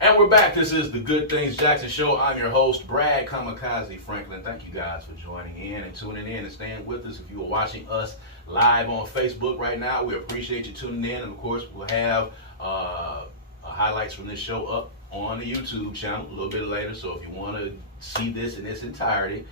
And we're back. This is the Good Things Jackson Show. I'm your host, Brad Kamikaze Franklin. Thank you guys for joining in and tuning in and staying with us. If you are watching us live on Facebook right now, we appreciate you tuning in. And of course, we'll have highlights from this show up on the YouTube channel a little bit later. So if you want to see this in its entirety,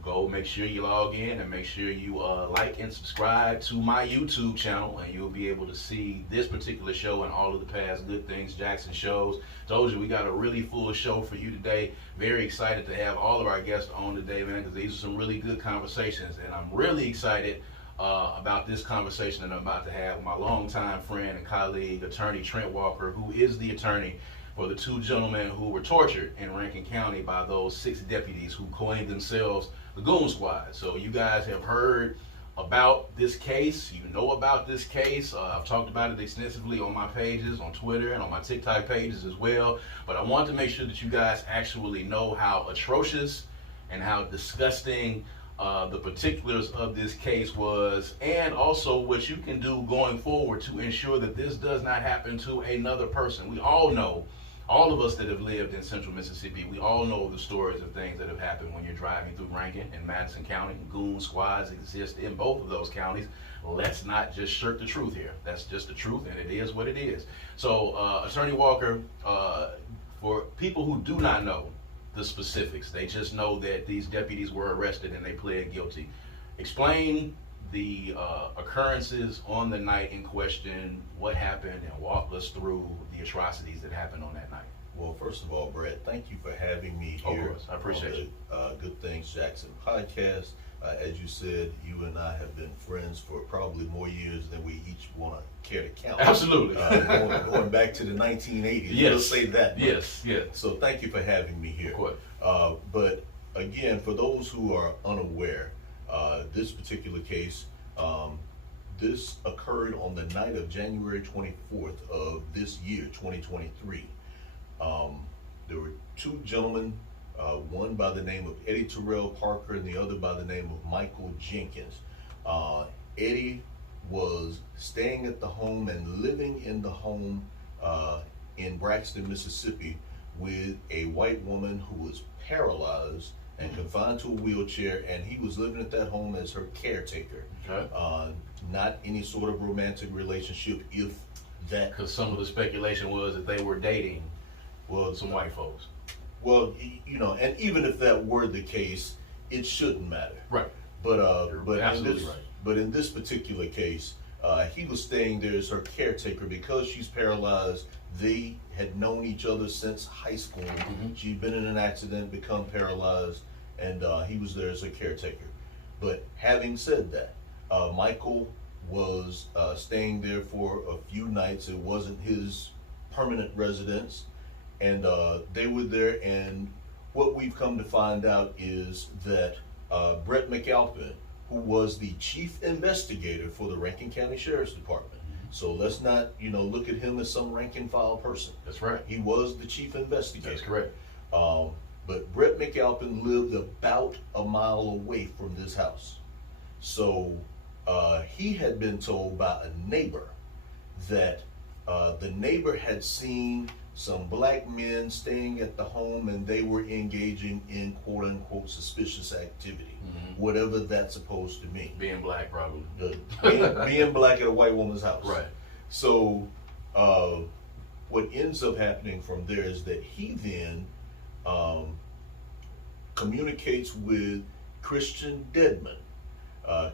go make sure you log in and make sure you like and subscribe to my YouTube channel, and you'll be able to see this particular show and all of the past Good Things Jackson shows. Told you we got a really full show for you today. Very excited to have all of our guests on today, man, because these are some really good conversations, and I'm really excited about this conversation that I'm about to have with my longtime friend and colleague, attorney Trent Walker, who is the attorney for the two gentlemen who were tortured in Rankin County by those 6 deputies who coined themselves the Goon Squad. So you guys have heard about this case. You know about this case. I've talked about it extensively on my pages, on Twitter, and on my TikTok pages as well. But I want to make sure that you guys actually know how atrocious and how disgusting the particulars of this case was, and also what you can do going forward to ensure that this does not happen to another person. We all know, all of us that have lived in central Mississippi, we all know the stories of things that have happened when you're driving through Rankin and Madison County. Goon squads exist in both of those counties. Let's not just shirk the truth here. That's just the truth, and it is what it is. So, Attorney Walker, for people who do not know the specifics, they just know that these deputies were arrested and they pled guilty. Explain the occurrences on the night in question, what happened, and walk us through the atrocities that happened on that night. Well, first of all, Brad, thank you for having me here. Of course, I appreciate you. Good Things Jackson podcast. As you said, you and I have been friends for probably more years than we each want to care to count. Absolutely. Going back to the 1980s. Yes. We'll say that. Yes, yes. So thank you for having me here. Of course. But again, for those who are unaware, this particular case, this occurred on the night of January 24th of this year, 2023. There were 2 gentlemen, one by the name of Eddie Terrell Parker and the other by the name of Micheal Jenkins. Eddie was staying at the home and living in the home in Braxton, Mississippi, with a white woman who was paralyzed and confined to a wheelchair, and he was living at that home as her caretaker. Okay. Not any sort of romantic relationship, if that. Because some of the speculation was that they were dating some white folks. Well, you know, and even if that were the case, it shouldn't matter. Right. But absolutely right. But in this particular case, he was staying there as her caretaker because she's paralyzed. They had known each other since high school. Mm-hmm. She'd been in an accident, become paralyzed, and he was there as a caretaker. But having said that, Micheal was staying there for a few nights. It wasn't his permanent residence, and they were there. And what we've come to find out is that Brett McAlpin, who was the chief investigator for the Rankin County Sheriff's Department. So let's not, look at him as some rank and file person. That's right. He was the chief investigator. That's correct. But Brett McAlpin lived about a mile away from this house. So he had been told by a neighbor that the neighbor had seen some black men staying at the home and they were engaging in quote unquote suspicious activity, whatever that's supposed to mean. Being black, probably. Being black at a white woman's house. Right. So what ends up happening from there is that he then communicates with Christian Dedman.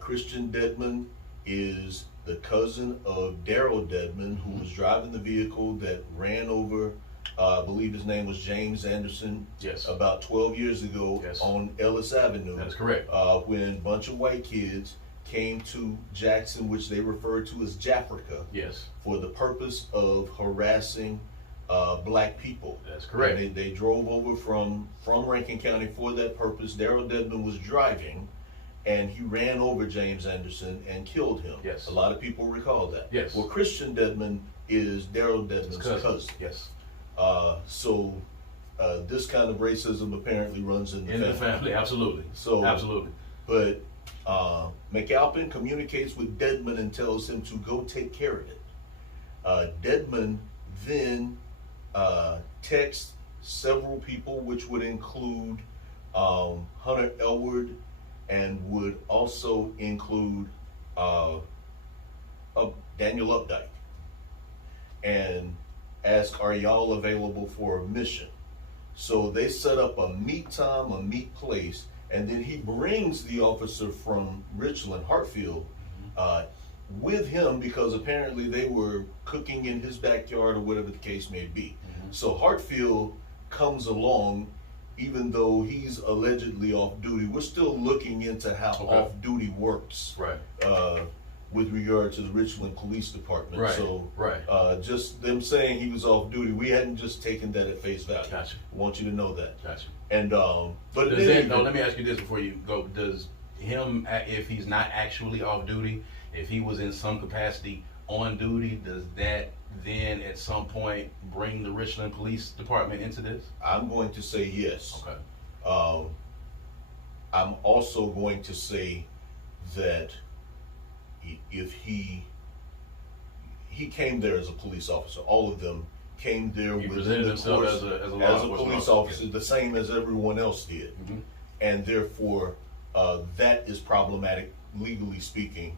Christian Dedman is the cousin of Daryl Dedman, who was driving the vehicle that ran over, I believe his name was James Anderson, Yes. about 12 years ago Yes. on Ellis Avenue. That's correct. When a bunch of white kids came to Jackson, which they referred to as Jafrica, Yes. for the purpose of harassing black people. That's correct. And they drove over from Rankin County for that purpose. Daryl Dedman was driving, and he ran over James Anderson and killed him. Yes. A lot of people recall that. Yes. Well, Christian Dedman is Daryl Dedman's cousin. Yes. So this kind of racism apparently runs in the family. Absolutely. So absolutely. But McAlpin communicates with Dedman and tells him to go take care of it. Dedman then text several people, which would include Hunter Elward, and would also include Daniel Updike, and ask, are y'all available for a mission? So they set up a meet time, a meet place, and then he brings the officer from Richland, Hartfield, with him, because apparently they were cooking in his backyard or whatever the case may be. So Hartfield comes along, even though he's allegedly off duty. We're still looking into how off duty works, Right. With regard to the Richland Police Department. Right. So Right. just them saying he was off duty, we hadn't just taken that at face value. Gotcha. I want you to know that. Gotcha. And but Does then, let me ask you this before you go. Does him, if he's not actually off duty, if he was in some capacity on duty, does that then at some point bring the Richland Police Department into this? I'm going to say yes. Okay. I'm also going to say that if he came there as a police officer, all of them came there He within presented the himself course as a law as a enforcement police officer, the same as everyone else did, and therefore that is problematic legally speaking,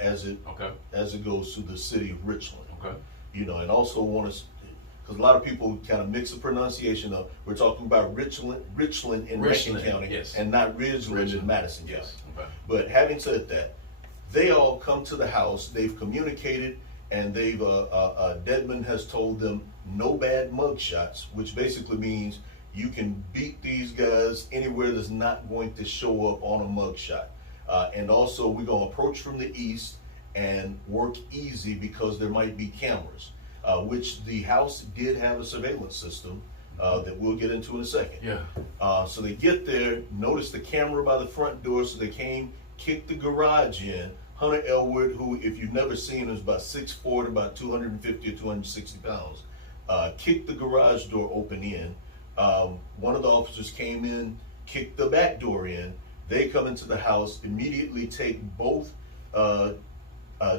as it goes to the city of Richland. Okay. You know, and also want to, because a lot of people kind of mix the pronunciation up. We're talking about Richland in Rankin County, yes, and not Ridgeland in Madison County. Yes. Okay. But having said that, they all come to the house. They've communicated, and they've Dedmon has told them no bad mug shots, which basically means you can beat these guys anywhere that's not going to show up on a mug shot. And also, we're going to approach from the east and work easy because there might be cameras, which the house did have a surveillance system that we'll get into in a second. Yeah. So they get there, notice the camera by the front door, so they came, kicked the garage in. Hunter Elward, who, if you've never seen him, is about 6'4" to about 250 or 260 pounds, kicked the garage door open in. One of the officers came in, kicked the back door in. They come into the house, immediately take both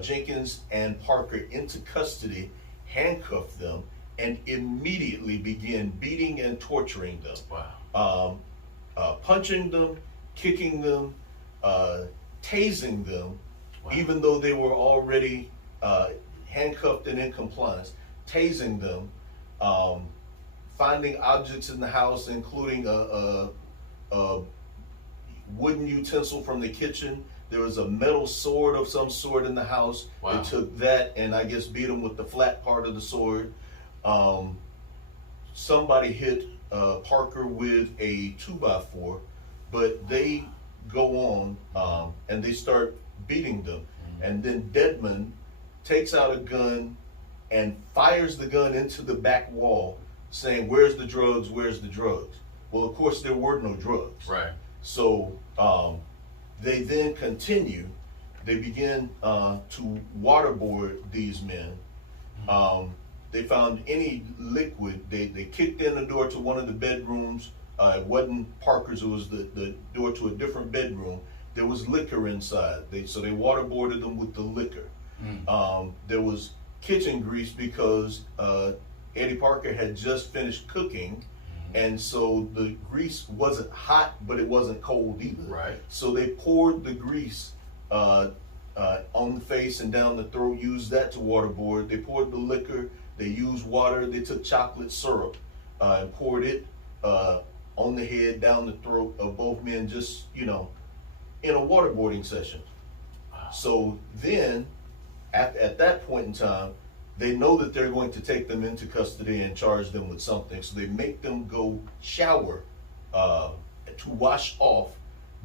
Jenkins and Parker into custody, handcuff them, and immediately begin beating and torturing them. Wow. Punching them, kicking them, tasing them, Wow. even though they were already handcuffed and in compliance, tasing them, finding objects in the house, including a wooden utensil from the kitchen. There was a metal sword of some sort in the house. Wow. They took that and I guess beat him with the flat part of the sword. Somebody hit Parker with a 2x4, but they go on and they start beating them. And then Dedmon takes out a gun and fires the gun into the back wall, saying, "Where's the drugs? Where's the drugs?" Well, of course, there were no drugs. Right. So they then continue. They begin to waterboard these men. They found any liquid. They kicked in the door to one of the bedrooms. It wasn't Parker's. It was the door to a different bedroom. There was liquor inside. So they waterboarded them with the liquor. There was kitchen grease because Eddie Parker had just finished cooking, and so the grease wasn't hot, but it wasn't cold either. Right. So they poured the grease on the face and down the throat, used that to waterboard. They poured the liquor, they used water, they took chocolate syrup and poured it on the head, down the throat of both men, just, you know, in a waterboarding session. Wow. So then, at that point in time, they know that they're going to take them into custody and charge them with something. So they make them go shower to wash off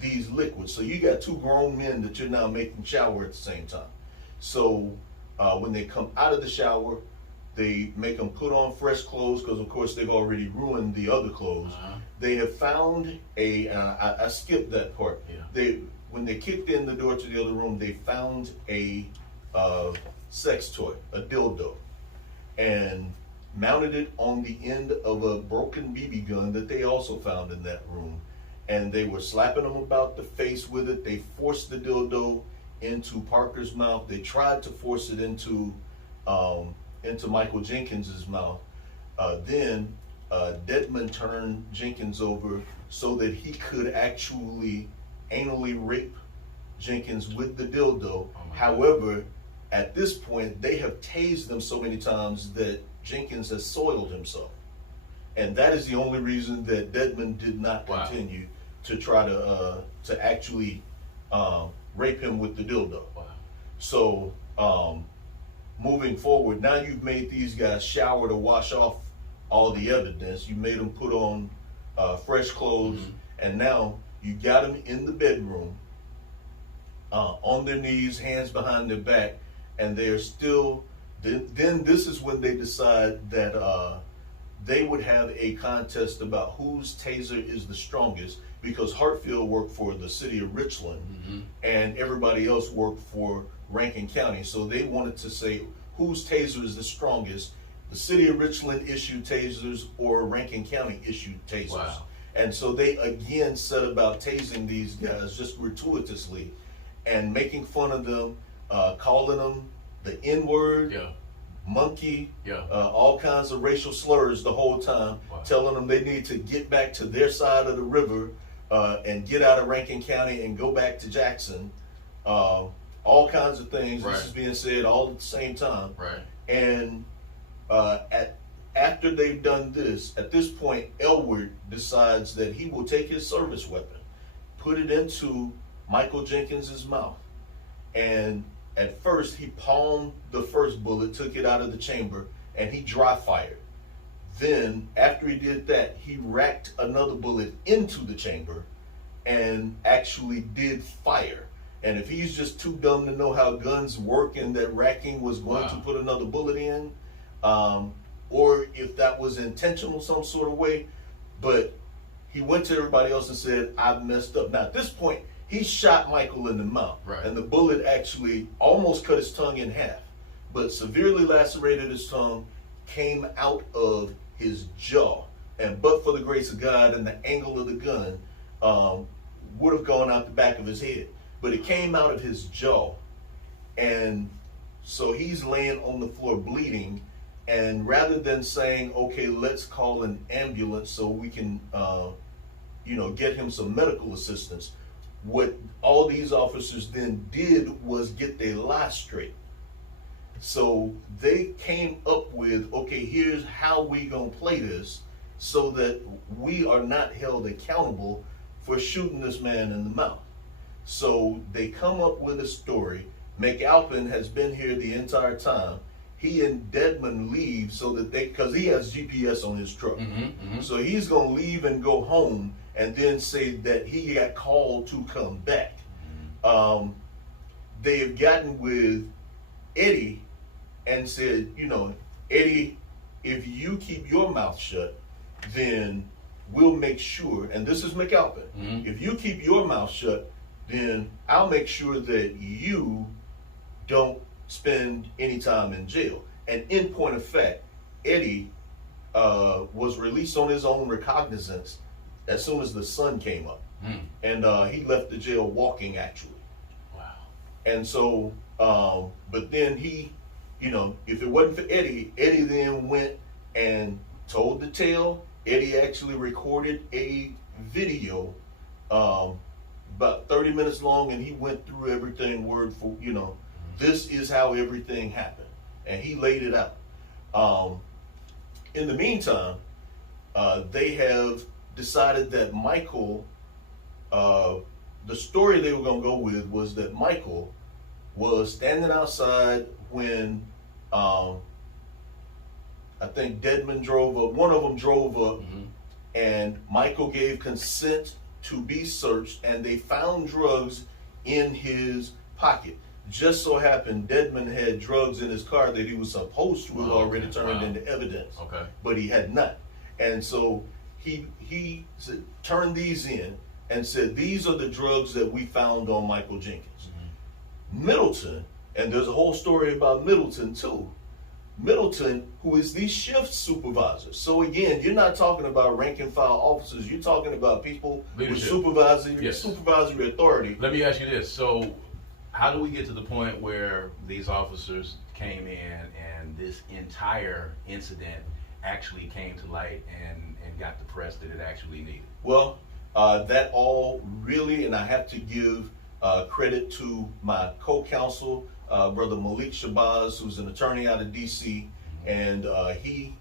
these liquids. So you got two grown men that you're now making shower at the same time. So when they come out of the shower, they make them put on fresh clothes because, of course, they've already ruined the other clothes. They have found I skipped that part. Yeah. When they kicked in the door to the other room, they found a sex toy, a dildo, and mounted it on the end of a broken BB gun that they also found in that room. And they were slapping them about the face with it. They forced the dildo into Parker's mouth. They tried to force it into Michael Jenkins's mouth. Then Dedmon turned Jenkins over so that he could actually anally rape Jenkins with the dildo. However, at this point, they have tased them so many times that Jenkins has soiled himself. And that is the only reason that Dedmon did not continue to try to actually rape him with the dildo. Wow. So, moving forward, now you've made these guys shower to wash off all the evidence. You made them put on fresh clothes, and now you got them in the bedroom, on their knees, hands behind their back, and they're still, then this is when they decide that they would have a contest about whose taser is the strongest, because Hartfield worked for the city of Richland, and everybody else worked for Rankin County. So they wanted to say whose taser is the strongest. The city of Richland issued tasers or Rankin County issued tasers. Wow. And so they again set about tasing these guys just gratuitously and making fun of them, calling them the N-word, monkey, all kinds of racial slurs the whole time, telling them they need to get back to their side of the river and get out of Rankin County and go back to Jackson. All kinds of things. This is being said all at the same time. And after they've done this, at this point, Elwood decides that he will take his service weapon, put it into Micheal Jenkins's mouth, and at first he palmed the first bullet, took it out of the chamber, and he dry fired. Then, after he did that, he racked another bullet into the chamber and actually did fire. And if he's just too dumb to know how guns work and that racking was going to put another bullet in, or if that was intentional some sort of way, but he went to everybody else and said, I messed up. Now, at this point, he shot Micheal in the mouth, and the bullet actually almost cut his tongue in half, but severely lacerated his tongue, came out of his jaw, and but for the grace of God and the angle of the gun, would have gone out the back of his head. But it came out of his jaw, and so he's laying on the floor bleeding, and rather than saying, okay, let's call an ambulance so we can, get him some medical assistance, what all these officers then did was get their lies straight. So they came up with, okay, here's how we gonna play this so that we are not held accountable for shooting this man in the mouth. So they come up with a story. McAlpin has been here the entire time. He and Dedmon leave so that because he has GPS on his truck. So he's gonna leave and go home and then say that he got called to come back. They have gotten with Eddie and said, Eddie, if you keep your mouth shut, then we'll make sure, and this is McAlpin, if you keep your mouth shut, then I'll make sure that you don't spend any time in jail. And in point of fact, Eddie was released on his own recognizance as soon as the sun came up. And he left the jail walking, actually. Wow. And so, but then he, if it wasn't for Eddie, Eddie then went and told the tale. Eddie actually recorded a video about 30 minutes long, and he went through everything word for, this is how everything happened. And he laid it out. In the meantime, they have decided that Micheal, the story they were going to go with was that Micheal was standing outside when I think Dedmon drove up, one of them drove up, and Micheal gave consent to be searched, and they found drugs in his pocket. Just so happened Dedmon had drugs in his car that he was supposed to have already turned into evidence, but he had not. And so he turned these in and said, these are the drugs that we found on Micheal Jenkins. Middleton, and there's a whole story about Middleton too. Middleton, who is the shift supervisor. So again, you're not talking about rank and file officers. You're talking about people with supervisory authority. Let me ask you this. So how do we get to the point where these officers came in and this entire incident actually came to light and got the press that it actually needed? Well, that all really, and I have to give credit to my co-counsel, Brother Malik Shabazz, who's an attorney out of D.C., and he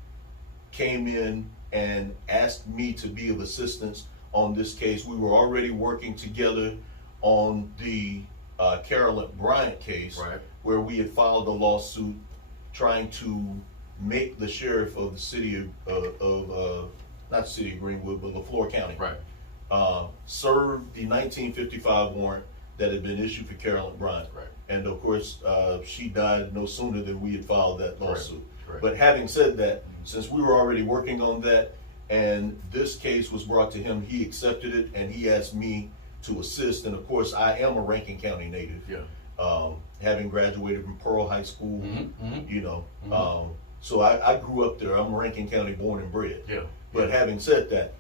came in and asked me to be of assistance on this case. We were already working together on the Carolyn Bryant case, Right. where we had filed a lawsuit trying to make the sheriff of the city of not the city of Greenwood, but LaFleur County, Right. serve the 1955 warrant that had been issued for Carolyn Bryant. Right. And of course, she died no sooner than we had filed that Correct. lawsuit. Correct. But having said that, since we were already working on that, and this case was brought to him, he accepted it, and he asked me to assist. And of course, I am a Rankin County native. Yeah. Having graduated from Pearl High School, you know, Mhm. so I grew up there. I'm Rankin County born and bred. Yeah. But having said that,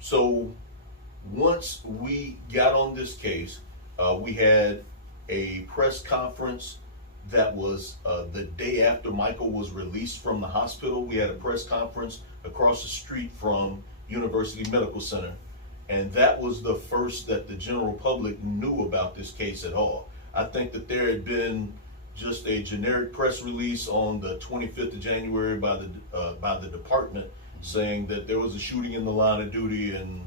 so once we got on this case, we had a press conference that was the day after Micheal was released from the hospital. We had a press conference across the street from University Medical Center, and that was the first that the general public knew about this case at all. I think that there had been just a generic press release on the 25th of January by the department saying that there was a shooting in the line of duty, and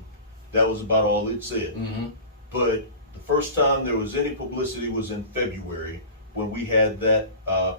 that was about all it said. Mm-hmm. But the first time there was any publicity was in February when we had that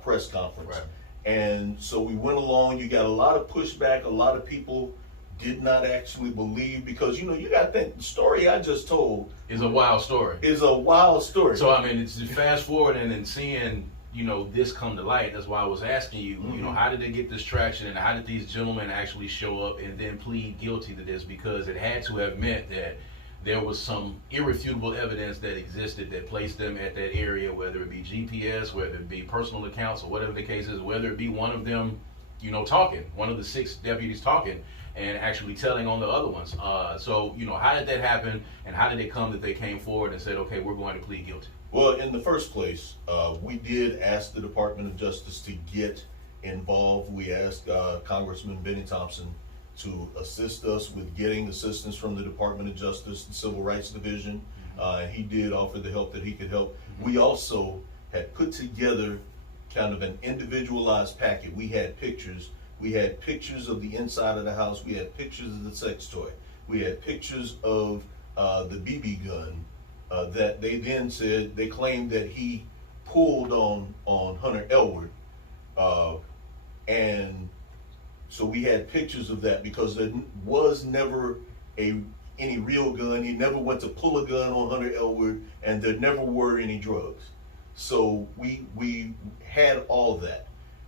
press conference. Right. And so we went along. You got a lot of pushback. A lot of people did not actually believe, because, you know, you got to think, the story I just told It's a wild story. is a wild story. So, I mean, it's fast forwarding and seeing, you know, this come to light. That's why I was asking you, you know, how did they get this traction, and how did these gentlemen actually show up and then plead guilty to this? Because it had to have meant that there was some irrefutable evidence that existed that placed them at that area, whether it be GPS, whether it be personal accounts, or whatever the case is, whether it be one of them, you know, talking, one of the 6 deputies talking and actually telling on the other ones. So, you know, how did that happen, and how did it come that they came forward and said, okay, we're going to plead guilty? Well, in the first place, we did ask the Department of Justice to get involved. We asked Congressman Benny Thompson to assist us with getting assistance from the Department of Justice, the Civil Rights Division. He did offer the help that he could help. We also had put together kind of an individualized packet. We had pictures. We had pictures of the inside of the house. We had pictures of the sex toy. We had pictures of the BB gun that they then said, they claimed that he pulled on Hunter Elwood. And so we had pictures of that, because there was never any real gun. He never went to pull a gun on Hunter Elwood, and there never were any drugs. So we had all that.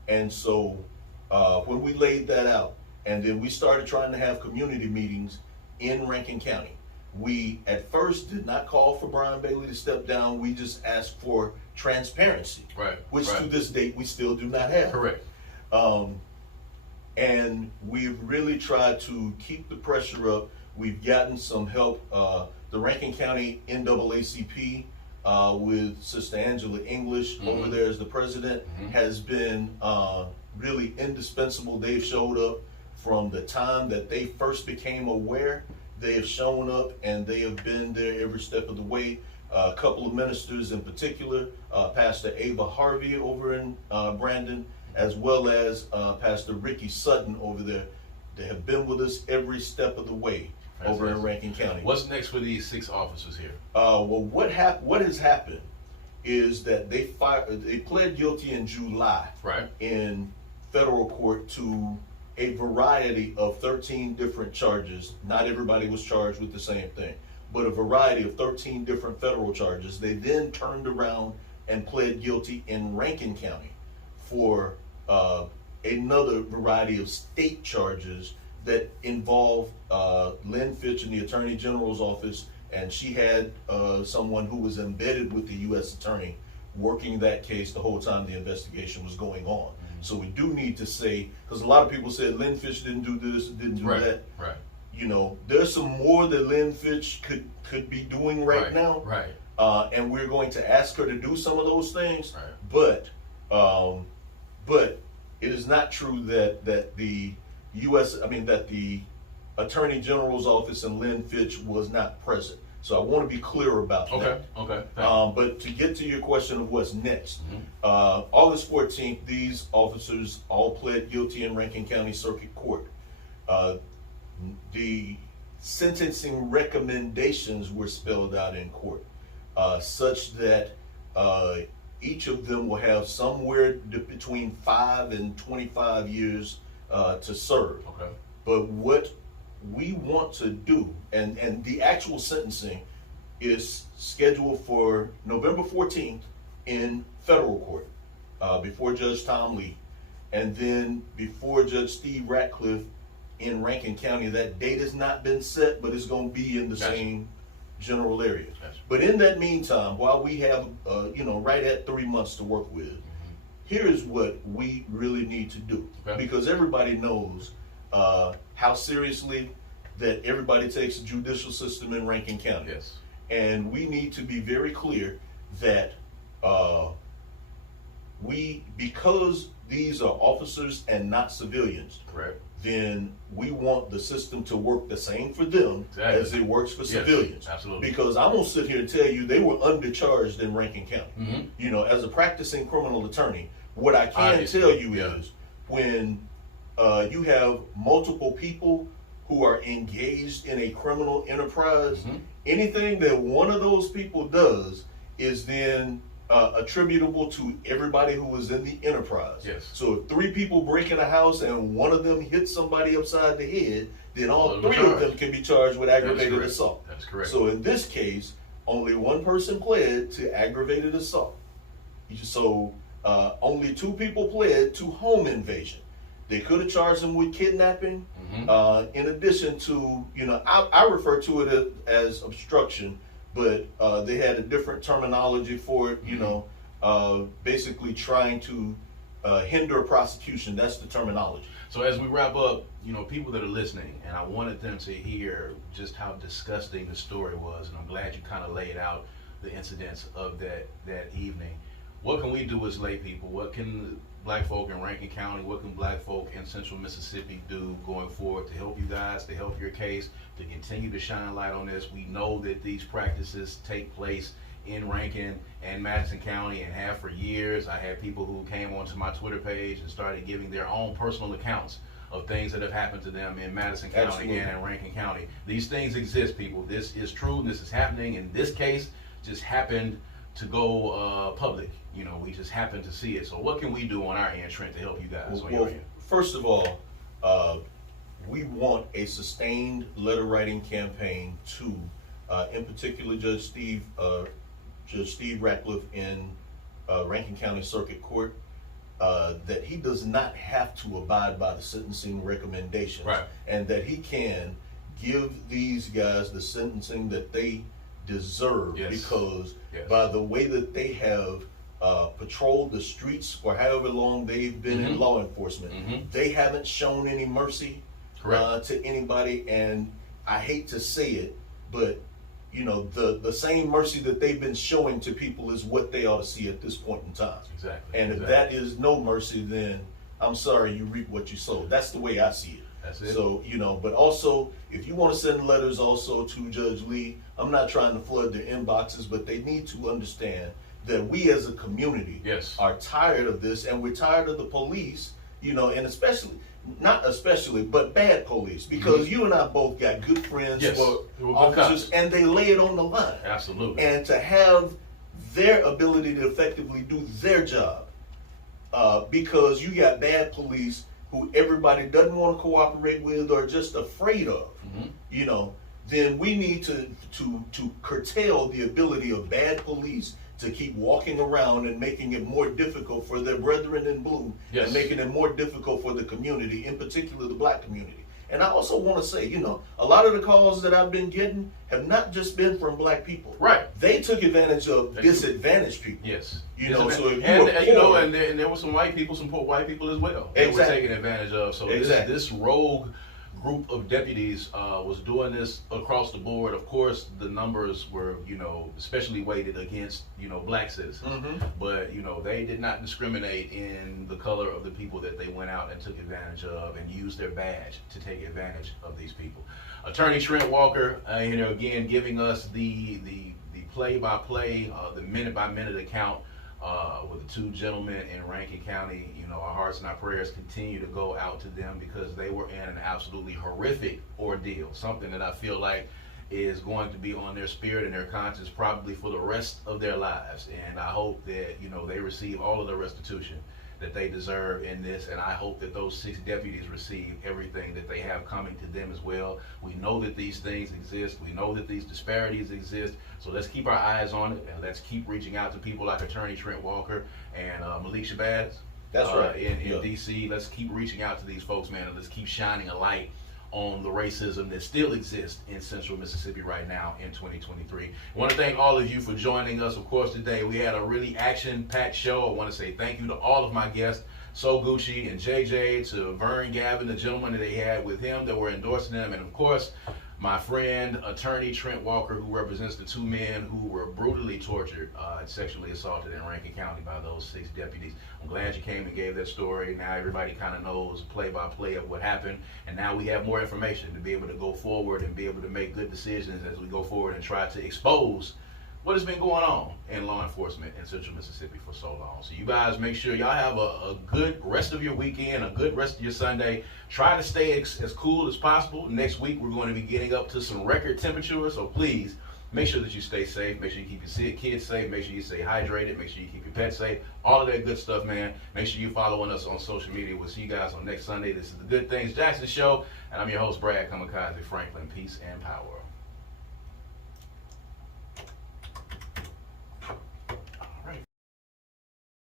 And so when we laid that out, and then we started trying to have community meetings in Rankin County, we at first did not call for Brian Bailey to step down. We just asked for transparency, Right. which right. to this date we still do not have. Correct. And we've really tried to keep the pressure up. We've gotten some help. The Rankin County NAACP with Sister Angela English over there as the president has been really indispensable. They've showed up from the time that they first became aware. They have shown up, and they have been there every step of the way. A couple of ministers in particular, Pastor Ava Harvey over in Brandon, as well as Pastor Ricky Sutton over there. They have been with us every step of the way over in Rankin County. What's next for these 6 officers here? Well, what has happened is that they pled guilty in July Right. in federal court to a variety of 13 different charges. Not everybody was charged with the same thing, but a variety of 13 different federal charges. They then turned around and pled guilty in Rankin County for another variety of state charges that involve Lynn Fitch in the Attorney General's office, and she had someone who was embedded with the U.S. Attorney working that case the whole time the investigation was going on. So we do need to say, because a lot of people said Lynn Fitch didn't do this, didn't do that. Right. You know, there's some more that Lynn Fitch could be doing right now. Right. And we're going to ask her to do some of those things. Right. But it is not true that the that the Attorney General's office and Lynn Fitch was not present. So I want to be clear about that. Okay. But to get to your question of what's next, August 14th, these officers all pled guilty in Rankin County Circuit Court. The sentencing recommendations were spelled out in court, such that each of them will have somewhere between 5 and 25 years to serve. Okay. But what we want to do, and the actual sentencing is scheduled for November 14th in federal court, before Judge Tom Lee, and then before Judge Steve Ratcliffe in Rankin County. That date has not been set, but it's going to be in the same general area. But in that meantime, while we have, right at 3 months to work with, here's what we really need to do. Because everybody knows how seriously that everybody takes the judicial system in Rankin County. Yes. And we need to be very clear that because these are officers and not civilians, correct, then we want the system to work the same for them as it works for civilians. Absolutely. Because I'm gonna sit here and tell you they were undercharged in Rankin County. As a practicing criminal attorney, what I can tell you is when you have multiple people who are engaged in a criminal enterprise, anything that one of those people does is then attributable to everybody who was in the enterprise. Yes. So if 3 people break in a house and one of them hits somebody upside the head, then all 3 of them can be charged with aggravated assault. That's correct. So in this case, only one person pled to aggravated assault. So only 2 people pled to home invasion. They could have charged them with kidnapping. In addition to, I refer to it as obstruction, but they had a different terminology for it, basically trying to hinder a prosecution. That's the terminology. So as we wrap up, people that are listening, and I wanted them to hear just how disgusting the story was, and I'm glad you kind of laid out the incidents of that evening. What can we do as lay people? What can black folk in Rankin County, what can black folk in central Mississippi do going forward to help you guys, to help your case, to continue to shine light on this? We know that these practices take place in Rankin and Madison County and have for years. I had people who came onto my Twitter page and started giving their own personal accounts of things that have happened to them in Madison County and in Rankin County. These things exist, people. This is true. This is happening. In this case, just happened to go public. We just happened to see it. So what can we do on our end, Trent, to help you guys on your end? First of all, we want a sustained letter writing campaign to, in particular, Judge Steve Ratcliffe in Rankin County Circuit Court, that he does not have to abide by the sentencing recommendations, and that he can give these guys the sentencing that they deserve, because by the way that they have patrolled the streets for however long they've been in law enforcement, they haven't shown any mercy to anybody. And I hate to say it, but the same mercy that they've been showing to people is what they ought to see at this point in time. Exactly. And if that is no mercy, then I'm sorry, you reap what you sow. That's the way I see it. That's it. So, but also, if you want to send letters also to Judge Lee, I'm not trying to flood their inboxes, but they need to understand that we as a community are tired of this, and we're tired of the police, and but bad police, because you and I both got good friends who are officers, and they lay it on the line. Absolutely. And to have their ability to effectively do their job, because you got bad police who everybody doesn't want to cooperate with or just afraid of, then we need to curtail the ability of bad police to keep walking around and making it more difficult for their brethren in blue, and making it more difficult for the community, in particular the black community. And I also want to say, a lot of the calls that I've been getting have not just been from black people. Right. They took advantage of disadvantaged people. Yes. So if and there were some white people, some poor white people as well. They were taken advantage of. So this rogue group of deputies was doing this across the board. Of course, the numbers were, especially weighted against, black citizens. But, they did not discriminate in the color of the people that they went out and took advantage of and used their badge to take advantage of these people. Attorney Trent Walker, again, giving us the play-by-play, the minute-by-minute account with the two gentlemen in Rankin County. Our hearts and our prayers continue to go out to them because they were in an absolutely horrific ordeal, something that I feel like is going to be on their spirit and their conscience probably for the rest of their lives. And I hope that, they receive all of the restitution that they deserve in this, and I hope that those 6 deputies receive everything that they have coming to them as well. We know that these things exist. We know that these disparities exist. So let's keep our eyes on it, and let's keep reaching out to people like Attorney Trent Walker and Micheal. That's right. In DC. Let's keep reaching out to these folks, man, and let's keep shining a light on the racism that still exists in central Mississippi right now in 2023. I want to thank all of you for joining us. Of course, today we had a really action-packed show. I want to say thank you to all of my guests, So Gucci and JJ, to Vern Gavin, the gentleman that they had with him that were endorsing them, and of course, my friend, Attorney Trent Walker, who represents the 2 men who were brutally tortured and sexually assaulted in Rankin County by those 6 deputies. I'm glad you came and gave that story. Now everybody kind of knows play-by-play of what happened, and now we have more information to be able to go forward and be able to make good decisions as we go forward and try to expose what has been going on in law enforcement in central Mississippi for so long. So you guys make sure y'all have a good rest of your weekend, a good rest of your Sunday. Try to stay as cool as possible. Next week we're going to be getting up to some record temperatures, so please make sure that you stay safe. Make sure you keep your kids safe. Make sure you stay hydrated. Make sure you keep your pets safe. All of that good stuff, man. Make sure you're following us on social media. We'll see you guys on next Sunday. This is the Good Things Jackson Show, and I'm your host, Brad Kamikaze Franklin. Peace and power.